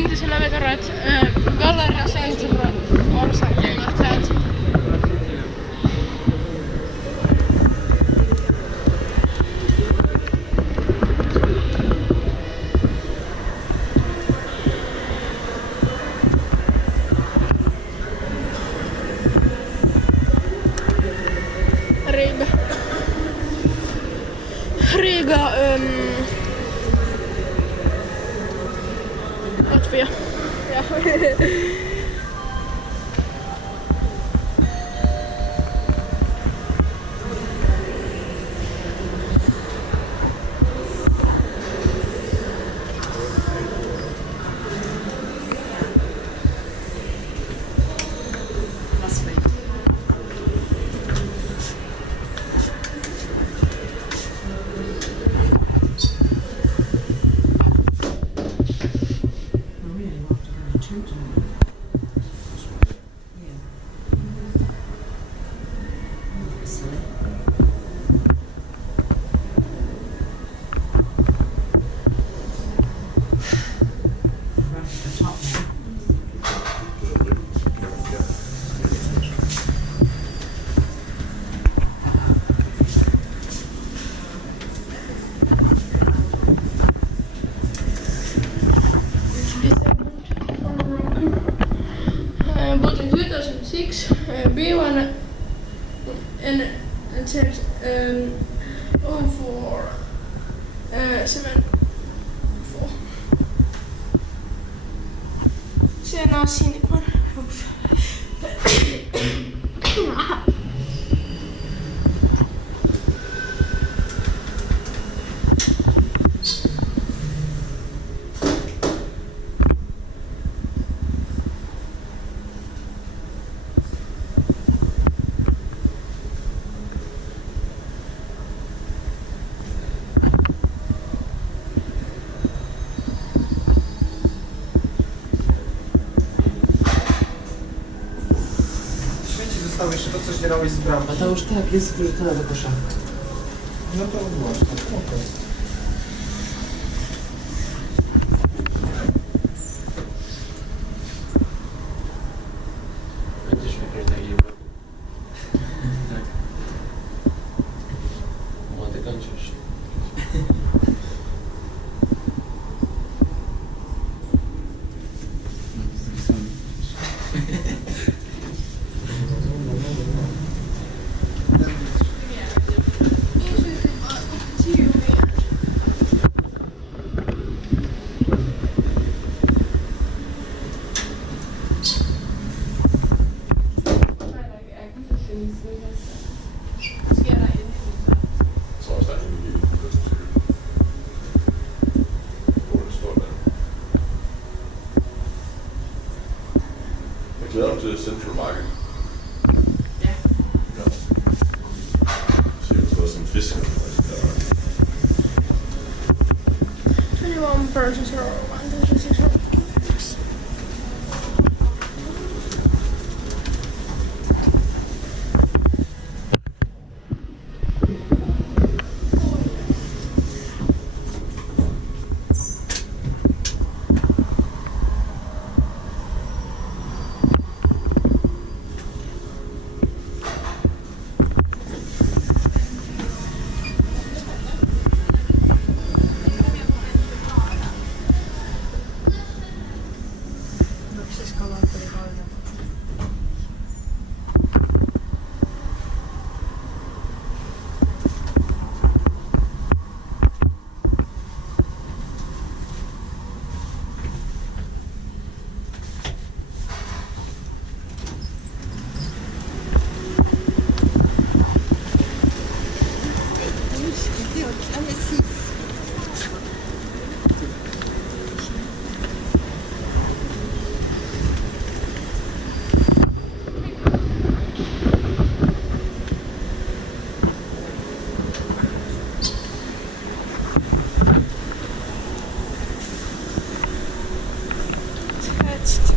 inte sillä vetara, että Gallerija Centrs on säkkimättä. Riga, Latvia. Ja. But in 2006, B1 and Termex 0474. Sen on sinikon. Jeszcze to, co zdzierałeś z bramki. A to już tak, jest wyrzucone do kosza. No to odłóż, tak, okej. Będziesz wypierdolił. Tak. Młody kończysz. Glæder du til centrummarked? Ja. Ja. Så jeg tror sådan fisk. 21 persons or 1,600. Wszystko ma.